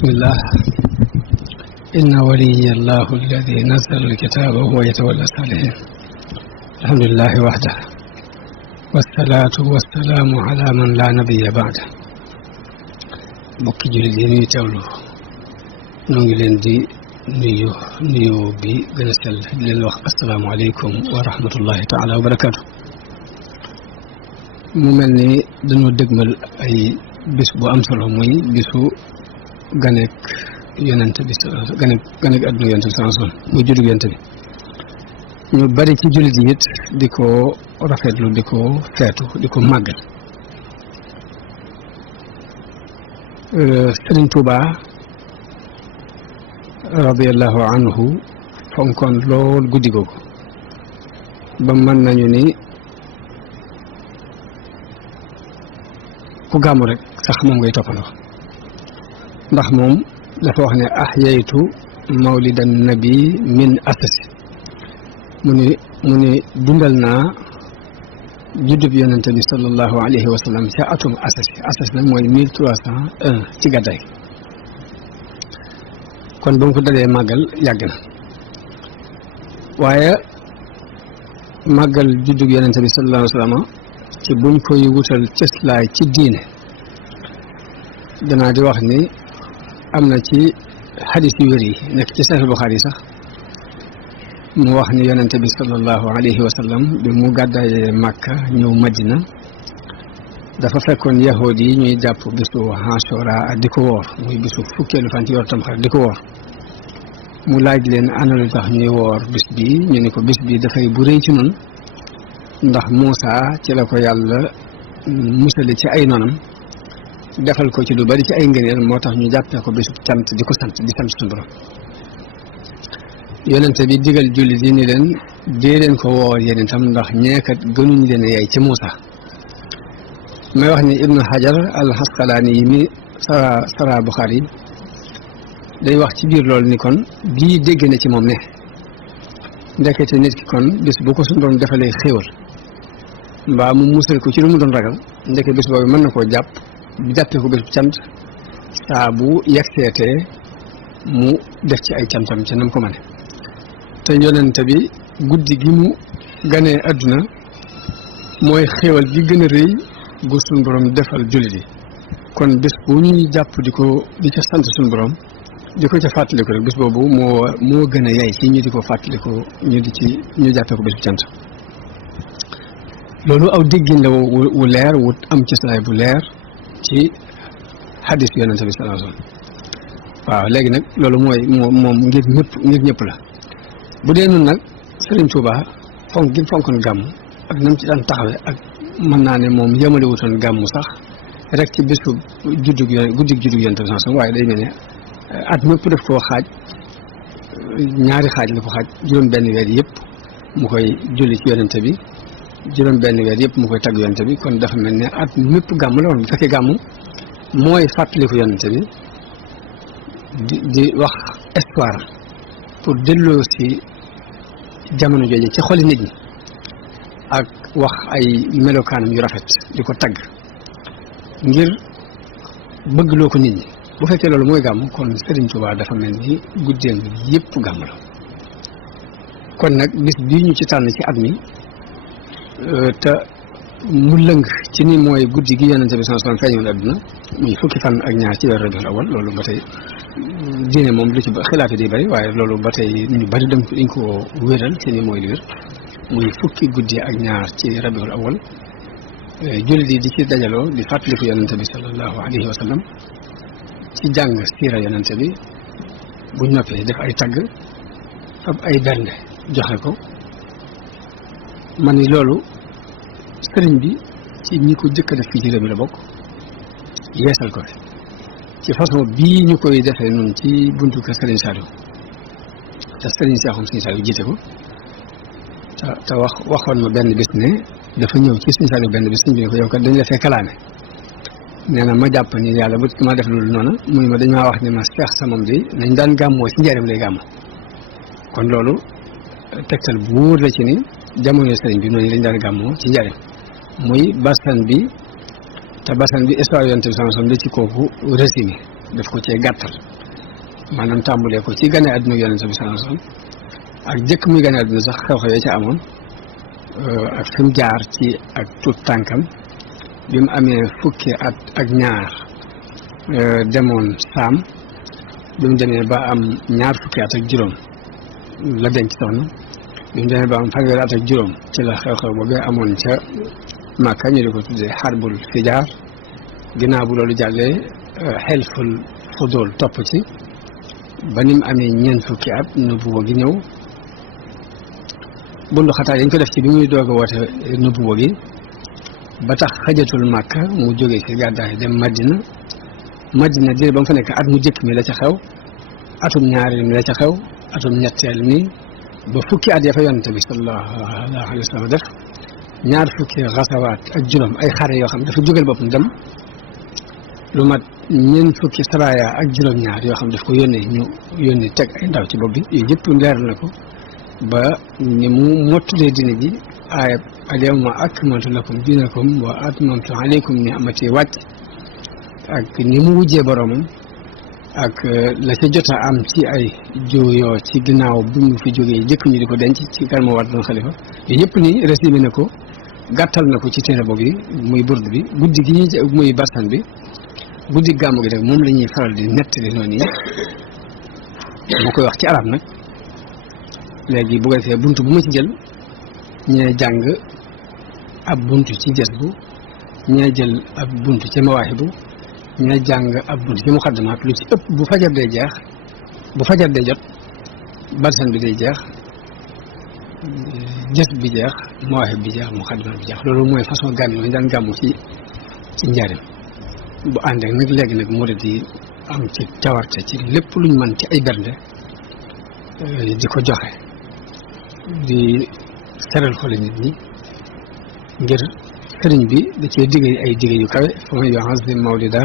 بسم الله إن ولي الله الذي نزل الكتاب وهو يتولى الصالحين الحمد لله وحده والصلاة والسلام على من لا نبي بعده bokki jullit yi ñuy teewlu ñoo ngi leen di nuyu bi gën a sell di leen wax asalaamaaleykum wa rahmatullahi taala wa barakaatu. mu mel ni dañoo dëgmal ay bis bu am solo muy bisu ganeek yonent bi ganeek adduna yonent bi sallallahu alayhi wasallam muy juddug yonent bi ñu bari ci jullit yi it di ko rafetlu di ko feetu di ko màggal. Sëriñ Tuuba radiyallahu anhu fonkoon lool guddi googu ba mën nañu ni ku gàmmu rek sax moom ngay toppandoo ndax moom dafa wax ne ahyaytu mawlidan nabi min asasi mu ni dundal naa juddub yonente bi sallallahu alayhi wa sallam ca atum asasi nag mooy 1301 ci gàddaay kon ba mu ko dalee màggal yàgg na waaye màggal juddub yonente bi sallallahu alayhi wa sallam ci buñ koy wutal cëslaay ci diine danaa di wax ni am na ci xadis yu wér yi nekk ci Sahih Bukhari yi sax mu wax ni yonente bi sallallahu alayhi wa sallam bi mu gàddaayee Màkka ñëw Madina dafa fekkoon yahood yi ñuy jàpp bisu Ashura di ko woor muy bisu fukkeelu fan ci yor Tamxarit di ko woor mu laaj leen ana lu tax ñuy woor bis bi ñu ne ko bis bi dafay bu rëy ci noonu ndax Muusa ci la ko yàlla musale ci ay noonam defal ko ci lu bari ci ay ngëneel moo tax ñu jàppee ko bisu cant di ko sant di sant suñu borom yonente bi digal jullit yi ni leen dee leen ko woor yéen itam ndax ñeekat gënuñu leen a yaay ci Muusa may wax ni Ibnu Hajar al-Asqalaani yi mi sara Buxaari day wax ci biir loolu ni kon bii dégg na ci moom ne ndekete nit ki kon bis bu ko suñu borom defalee xéewal mbaa mu musal ko ci lu mu doon ragal ndeke bis boobu mën na koo jàppee ko bés bu cant saa bu yegseetee mu def ci ay cantam ca nam ko mane te yonente bi guddi gi mu ganee àdduna mooy xéewal gi gën a rëy gu suñu borom defal jullit yi kon bés bu ñuy jàpp di ca sant suñu borom di ko ca fàttaliku rek bés boobu moo gën a yay ci ñu di ko fàttaliku ñu jàppee ko bés bu cant loolu aw déggin la wu leer wu am ci saay bu leer ci xadis yonente bi sallallahu alayhi wasallam waaw léegi nag loolu mooy moom ngir ñëpp la bu dee nun nag Sëriñ Tuuba fonk gi fonkoon gàmm ak nam ci daan taxawe ak mën naa ne moom yemale wutoon gàmm sax rek ci bésu guddig juddug yonente bi sallallahu alayhi wasallam waaye day mel ne at mépp def koo xaaj ñaari xaaj la ko xaaj juróom benn weer yëpp mu koy julli ci yonente bi juróom benn weer yëpp mu koy tagg yonente bi kon dafa mel ne at mépp gàmm la woon bu fekkee gàmm mooy fàttaliku yonente bi di wax histoire pour delloo si jamono jooju ci xoli nit ñi ak wax ay melokaanam yu rafet di ko tagg ngir bëggloo ko nit ñi bu fekkee loolu mooy gàmm kon Serigne Touba dafa mel ni guddeem yëpp gàmm la kon nag bis bii ñu ci tànn ci at mi te mu lëng ci ni mooy guddi gi yonente bi sallallahu alayhi wasallam feeñoon àdduna muy fukki fan ak ñaar ci weer Rabiul Awwal loolu ba tey diine moom lu ci xilaaf yi di bari waaye loolu ba tey ñu bari dañ ko wéral ci ni mooy li wér muy fukki guddi ak ñaar ci Rabiul Awwal jullit yi di ci dajaloo di fàttaliku yonente bi sallallahu alayhi wasallam ci jàng siira yonente bi buñ noppee def ay tagg fab ay bernde joxe ko man ni loolu sëriñ bi ci ñi ko jëkk a def fii ci réew mi la bokk yeesal ko ci façon bii ñu koy defee noonu ci buntu kër Sëriñ Saliou te Sëriñ Seexum Sëriñ Saliou jiite ko te waxoon ma benn bis ne dafa ñëw ci Sëriñ Saliou benn bis sëriñ bi ne ko yow kat dañ la fee kalaame nee na ma jàpp ni yàlla bu ma def loolu noonu muy ma dañ maa wax ne ma seex sa moom di nañ daan gàmmoo ci njaareem lay gàmmoo kon loolu tegtal bu wóor la ci ni jamono sëriñ bi noonu lañ daan gàmmoo ci njaareem muy basan bi te basan bi histoire yonent bi sallallahu alayhi wasallam da ci kooku résumé daf ko cee gàttal maanaam tàmbalee ko ci gane àdduna yonent bi sallallahu alayhi wasallam ak jëkk muy gane àdduna sax xew-xew ya ca amoon ak fi mu jaar ci ak tuut tànkam bi mu amee fukki at ak ñaar demoon saam bi mu demee ba am ñaar fukki at ak juróom la denc soxna bi mu demee ba am fanweeri at ak juróom ci la xew-xew boobee amoon ca Màkka ñu di ko tuddee xarbul fijaar ginnaaw bu loolu jàllee xelful fudul topp ci ba ni mu amee ñeent fukki at nubuwa gi ñëw bundu xataa dañ ko def ci bi muy doog a woote nubuwa gi ba tax xajatul Màkka mu jógee ci gàddaay dem Madina diir ba mu fa nekk at mu jëkk mi la ca xew atum ñaareel mi la ca xew atum ñetteel mi ba fukki at ya fa yonent bi sallallahu alayhi wa sallam def ñaar fukki xasawaat ak juróom ay xare yoo xam dafa jógal boppam dem lu mat ñeent fukki saraya ak juróom-ñaar yoo xam daf ko yónnee ñu yónnee teg ay ndaw ci bopp bi yooyu yëpp leeral na ko ba ni mu mottulee dina ji aayab al-yawma akmaltu lakum diinakum wa atmamtu alaykum ni'mati wàcc ak ni mu wujjee boroomam ak la ca jot a am ci ay jooyoo ci ginnaaw bi mu fi jógee jëkk ñu di ko denc ci kan moo war doon xalifa yooyu yëpp ni résumé na ko gàttal na ko ci téere boobu yi muy burd bi guddi gi ñuy muy barsan bi guddi gàmmu gi rek moom la ñuy faral di nettali noonu yi moo koy wax ci arab nag léegi bu ko defee buntu bu ma ci jël ñee jàng ab buntu ci jës bu ñee jël ab buntu ci mawaahibu ñee jàng ab buntu ci muqaddimaat lu ci ëpp bu fajar day jeex bu fajar day jot barsan bi day jeex jës bi jeex mawaahib bi jeex muqaddimaat bi jeex loolu mooy façon gàmm yi daan gàmmu ci njaarim bu ànd ak nag léegi nag murid yi am ci cawarte ci lépp luñ mën ci ay bernde di ko joxe di seral xoli nit ñi ngir sëriñ bi da cee digge ay digge yu kawe fa man yu'azzim mawlida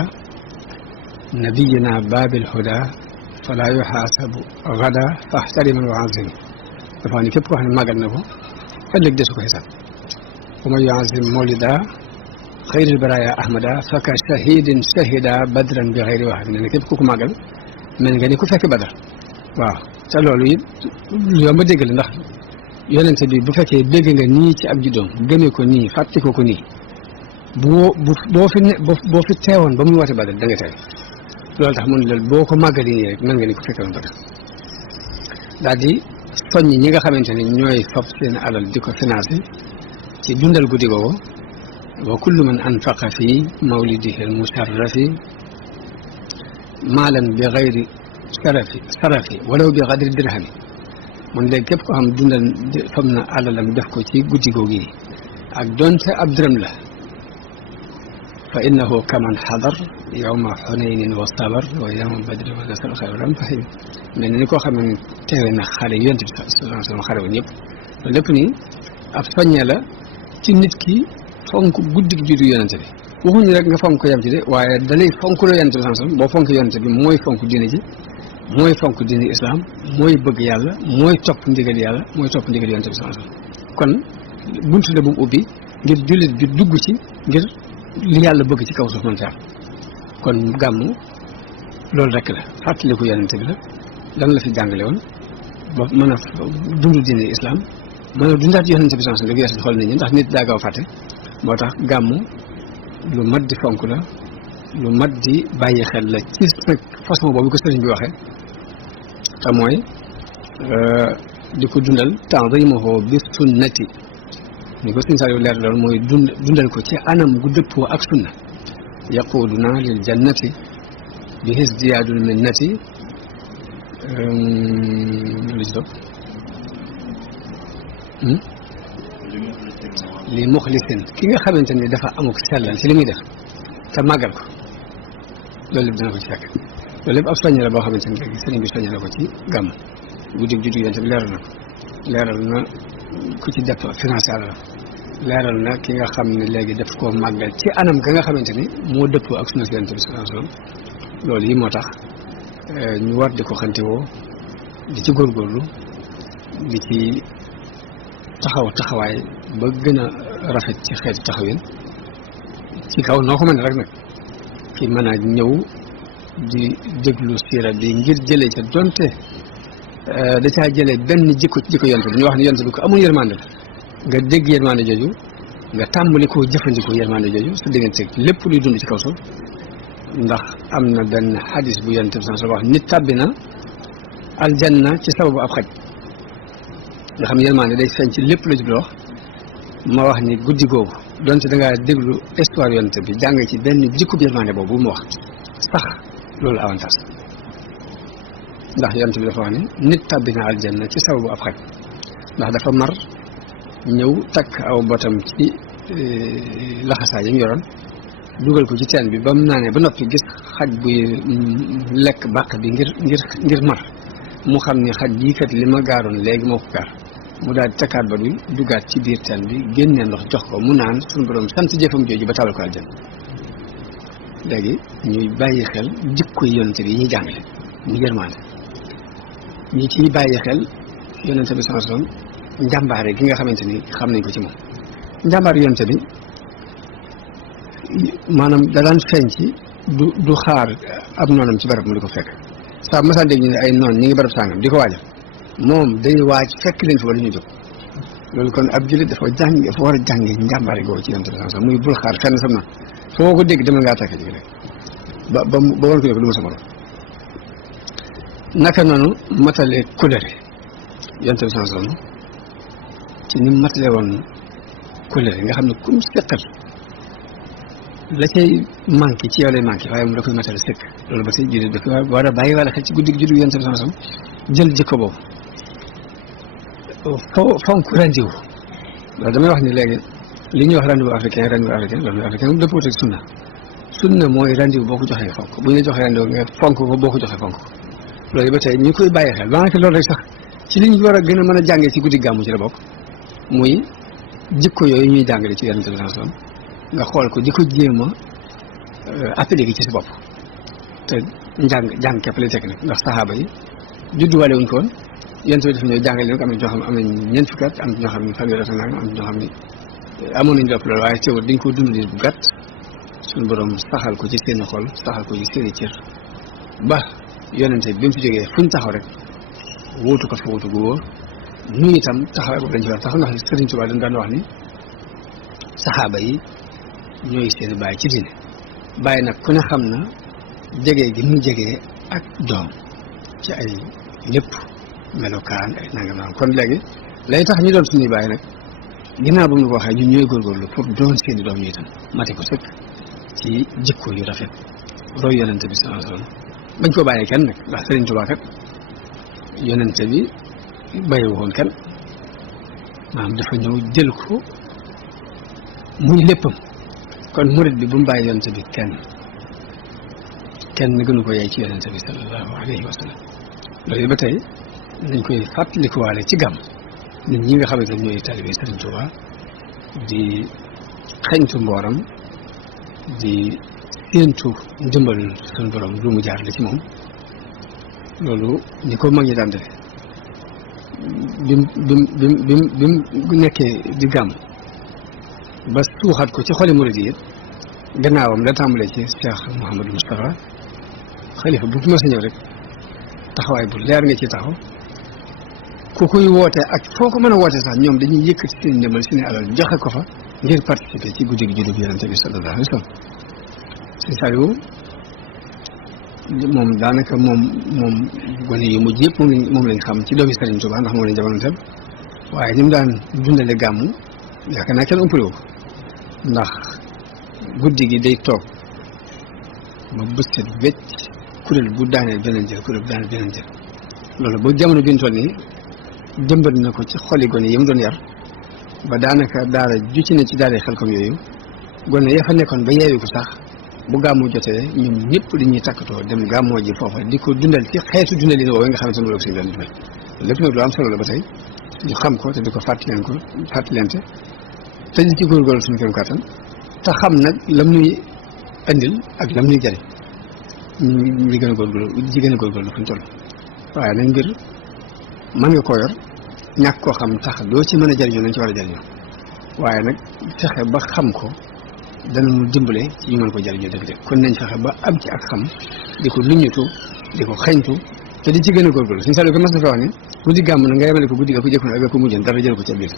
nabiyina babil huda fala yuhasabu gada fahtariman wa azim dafa ni képp koo xam ne màggal na ko ëllëg desu ko xisaab fa man yu'azzim mawlida xayril baraya ahmada faka shahidin shahida badran bi xayri wax ne ne képp ku ko màggal mel nga ni ku fekk badar waaw te loolu it lu yomb a dégg la ndax yonente bi bu fekkee dégg nga nii ci ab juddoom gëmee ko nii fàtte ko nii boo fi teewoon ba muy woote badar da nga teew loolu tax mun loolu boo ko màggali nii rek mel nga ni ku fekke woon badar daal di soññ ñi nga xamante ne ñooy fab seen alal di ko financé ci dundal guddi googu wa kullu man anfaqa fi mawlidihi al-musharrafi maalan bi gayri sarafi walaw bi qadri dirhami mun léegi képp koo xam dundal fam na alalam def ko ci guddi googu yi ak doonte ab dërëm la fa innahu kaman xadar yawma xunaynin wa sabar wa yawma badrin wa nasal xayran fahim mel ni koo xam ne teewe na xare yonent bi sallallahu alayhi wa sallam xare woon ñëpp loolu lépp nii ab soññe la ci nit ki fonk guddi gi juddu yonente bi waxuñu rek nga fonk ko yam ci de waaye dalay fonk loo yonente bi sallallahu alayhi wasallam boo fonk yonente bi mooy fonk diine ji mooy fonk diine islam mooy bëgg yàlla mooy topp ndigal yàlla mooy topp ndigal yonente bi sallallahu alayhi wasallam kon buntu la bu mu ubbi ngir jullit bi dugg ci ngir li yàlla bëgg ci kaw suuf mën taam kon gàmmu loolu rek la fàttaliku yonente bi la lan la fi jàngale woon ba mën a dund diine islam mën a dundaat yonente bi sallallahu alayhi wasallam yees xool nit ñi ndax nit daa gaaw fàtte moo tax gàmmu lu mat di fonk la lu mat di bàyyi xel la ci nag façon boobu ko sëriñ bi waxee te mooy di ko dundal ta'zimuhu bi sunnati ni ko sëriñ Saliou leer loolu mooy dundal ko ci anam gu dëppoo ak sunna yaquduna lil jannati bi hisdiyaadul minnati lu ci topp li muxlisin ki nga xamante ni dafa amuk sellal ci li muy def te màggal ko loolu lépp dana ko ci fekk loolu lépp ab soññe la boo xamante ni léegi sëriñ bi soññe la ko ci gàmm guddi juddu yonent bi leeral na ku ci def financier la leeral na ki nga xam ne léegi daf koo màggal ci anam ga nga xamante ni moo dëppoo ak sunna yonent bi sallallahu alayhi wasallam loolu yi moo tax ñu war di ko xantewoo di ci góorgóorlu di ci taxawaay ba gën a rafet ci xeeti taxawin ci kaw noo ko mën rek nag ki mën a ñëw di déglu siira bi ngir jëlee ca donte da caa jëlee benn jikko yonent bi ñu wax ne yonent bi ko amul yërmande la nga dégg yërmande jooju nga tàmbali koo jëfandikoo yërmande jooju sa digganteeg lépp luy dund ci kaw suuf ndax am na benn xadis bu yonent bi sa wax nit tàbbi na aljanna ci sababu ab xaj nga xam yërmande day feeñ ci lépp la jublu wax ma wax ni guddi googu donte da ngaa déglu histoire yonent bi jàng ci benn jikko yërmande boobu mu wax sax loolu avantage ndax yonent bi dafa wax ni nit tàbbi na aljanna ci sababu ab xaj ndax dafa mar ñëw takk aw botam ci laxasaay yi mu yoroon dugal ko ci teen bi ba mu naanee ba noppi gis xaj buy lekk bàq bi ngir mar mu xam ni xaj bii kat li ma gaaroon léegi moo ko gaar mu daal di takkaat ba du duggaat ci biir teen bi génnee ndox jox ko mu naan suñu borom sant jëfam jooju ba tawal ko aljanna léegi ñuy bàyyi xel jikko yonent bi yi ñuy jàngale mu yërmaande ñi ciy bàyyi xel yonent bi sallallahu alayhi wasallam njàmbaare gi nga xamante ni xam nañ ko ci moom njàmbaar yonent bi maanaam da daan feeñ ci du xaar ab noonam ci barab mu di ko fekk saa masaan dégg ñu ne ay noon ñi ngi barab sàngam di ko waajal moom day waaj fekk leen fa wala ñu jóg loolu kon ab jullit dafa war a jànge njàmbaare googu ci yonent bi sallallahu alayhi wasallam muy bul xaar fenn sam na foo ko dégg demal ngaa takk ji rek ba woon ko ne ko du ma sa morom naka noonu matale kóllëre yonent bi sallallahu alayhi wasallam ci ni matale woon kóllëre nga xam ne kum seqal la cay manqué ci yow lay manqué waaye mu da koy matale sëkk loolu ba tey jullit da koy war a bàyyi wala xel ci guddi juddu yonent bi sallallahu alayhi wasallam jël jikko boobu fonk rendiw loolu damay wax ni léegi li ñuy wax rendez-vous africain rendez-vous africain moom dëppoo ak sunna mooy rendez-vous boo ko joxee fonk bu ñu la joxee rendez-vous nga fonk ko boo ko joxee fonk ko loolu ba tey ñu koy bàyyi xel daanaka loolu rek sax ci li ñu war a gën a mën a jàngee ci guddi gàmmu ci la bokk muy jikko yooyu ñuy jàngale ci yonent bi sallallahu alayhi wasallam nga xool ko di ko jéem a appliquer ci sa bopp te jàng képp lay tekk nag ndax saxaaba yi judduwaale wuñ ko woon yonent bi dafa ñëw jàngale leen ko am na ñoo xam ne am nañ ñeent fukki at am na ñoo xam ne fanweeri at ak nangam am na ñoo xam ne amoon nañu lépp loolu waaye teewul dañ ko dund di bu gàtt suñu borom saxal ko ci seeni xol saxal ko ci seeni cër ba yonent bi mu fi jógee fuñ taxaw rek wóotu ko fa wóotu gu wóor ñu itam taxawaay boobu dañ ci war taxaw ndax Sëriñ Tuubaa dañ daan wax ni saxaaba yi ñooy seeni bàyyi ci diine bàyyi nag ku ne xam na jege gi mu jegee ak doom ci ay lépp melokaan ay nangam nangam kon léegi lay tax ñu doon suñuy bàyyi nag ginnaaw ba mu ko waxee ñun ñooy góorgóorlu pour doon seeni doom ñu itam mate ko sëkk ci jikko yu rafet roy yonente bi sallallahu alayhi wasallam bañ ko bàyyee kenn nag ndax Sëriñ Tuubaa kat yonente bi bàyyiwu woon kenn maanaam dafa ñëw jël ko muy léppam kon murid bi bu mu bàyyi yonente bi kenn gënu ko yaay ci yonente bi sallallahu alayhi wa sallam loolu ba tey nañ koy fàttalikuwaale ci gàmm nit ñi nga xamante ne ñooy taalibe Sëriñ Tuubaa di xeñtu mbooram di séentu ndimbal suñu borom lu mu jaar la ci moom loolu ni ko mag ñi daan defe bi mu nekkee di gàmm ba suuxat ko ci xoli murid yi gannaawam la tàmbalee ci Cheikh Mouhamadou Moustapha xalifa bu fi ma sa ñëw rek taxawaay bu leer nga ci taxaw ku koy woote ak foo ko mën a woote sax ñoom dañuy yëkkati seen ndimbal seen alal joxe ko fa ngir participer ci guddi gi juddug Yonent bi sallallahu alayhi wa sallam Sëñ Saliou moom daanaka moom gone yu mujj yëpp moom lañ xam ci doomi Sëriñ Tuubaa ndax moom lañ jamono tam waaye ni mu daan dundale gàmmu yaakaar naa kenn ëmpale ko ndax guddi gi day toog ba bët set wecc kuréel bu daaneel beneen jël kuréel bu daaneel beneen jël loolu ba jamono bi ñu toll nii jëmbat na ko ci xoli gone yi mu doon yar ba daanaka daara ju ci ne ci daara Xelkom yooyu gone ya fa nekkoon ba yeewu ko sax bu gàmmu jotee ñun ñëpp dañuy takkatoo dem gàmmoo ji foofa di ko dundal ci xeetu dundalin woowu nga xamante ne moom la ko suñu doon dundal lépp nag lu am solo la ba tey ñu xam ko te di ko fàttalente te di ci góorgóorlu suñu kéem kàttan te xam nag lam nuy indil ak lam nuy jariñ ñu di gën a góorgóorlu fu ñu toll waaye nag mbir mën nga koo yor ñàkk koo xam tax doo ci mën a jariñoo nañ ci war a jariñoo waaye nag fexe ba xam ko dana ñu dimbale ci ñu mën ko jariñoo dëgg-dëgg kon nañ fexe ba am ci ak xam di ko luñutu di ko xañtu te di ci gën a góorgóorlu suñu sàllu ko mas na fa wax ne guddi gàmm na nga yemale ko guddi ga ko jëkkoon ak ko mujjoon dara jël ko ca biir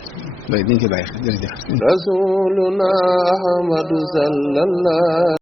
loolu dañ koy bàyyi xel jërëjëf. rasuluna ahmadu sallallahu